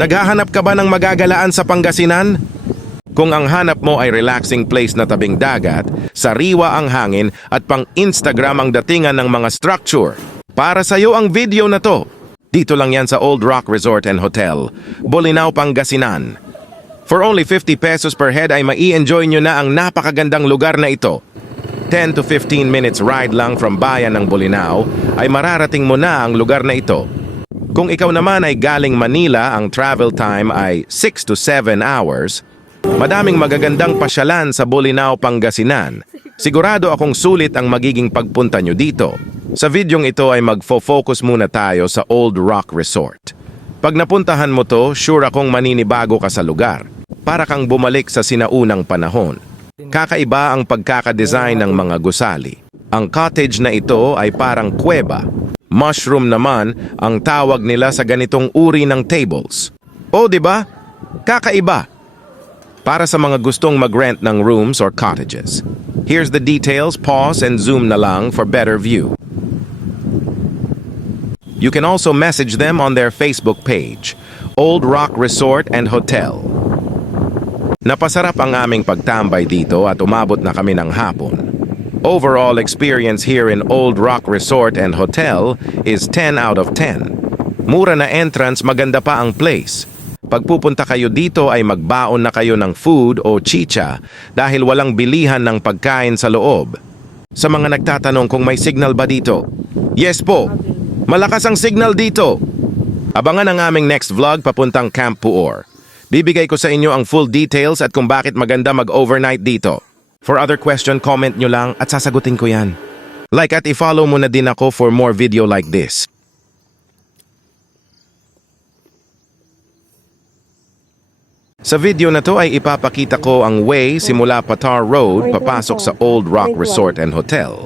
Naghahanap ka ba ng magagalaan sa Pangasinan? Kung ang hanap mo ay relaxing place na tabing dagat, sariwa ang hangin at pang-Instagram ang datingan ng mga structure, para sa'yo ang video na to. Dito lang yan sa Old Rock Resort and Hotel, Bolinao, Pangasinan. For only 50 pesos per head ay mai-enjoy nyo na ang napakagandang lugar na ito. 10 to 15 minutes ride lang from bayan ng Bolinao ay mararating mo na ang lugar na ito. Kung ikaw naman ay galing Manila, ang travel time ay 6 to 7 hours. Madaming magagandang pasyalan sa Bolinao, Pangasinan. Sigurado akong sulit ang magiging pagpunta nyo dito. Sa videong ito ay magfo-focus muna tayo sa Old Rock Resort. Pag napuntahan mo to, sure akong maninibago ka sa lugar. Para kang bumalik sa sinaunang panahon. Kakaiba ang pagkakadesign ng mga gusali. Ang cottage na ito ay parang kuweba. Mushroom naman ang tawag nila sa ganitong uri ng tables. O, di ba? Kakaiba. Para sa mga gustong mag-rent ng rooms or cottages. Here's the details, pause and zoom na lang for better view. You can also message them on their Facebook page, Old Rock Resort and Hotel. Napasarap ang aming pagtambay dito at umabot na kami ng hapon. Overall experience here in Old Rock Resort and Hotel is 10 out of 10. Mura na entrance, maganda pa ang place. Pag pupunta kayo dito ay magbaon na kayo ng food o chicha dahil walang bilihan ng pagkain sa loob. Sa mga nagtatanong kung may signal ba dito, yes po, malakas ang signal dito. Abangan ang aming next vlog papuntang Camp Puor. Bibigay ko sa inyo ang full details at kung bakit maganda mag-overnight dito. For other question, comment nyo lang at sasagutin ko yan. Like at i-follow mo na din ako for more video like this. Sa video na to ay ipapakita ko ang way simula Patar Road papasok sa Old Rock Resort and Hotel.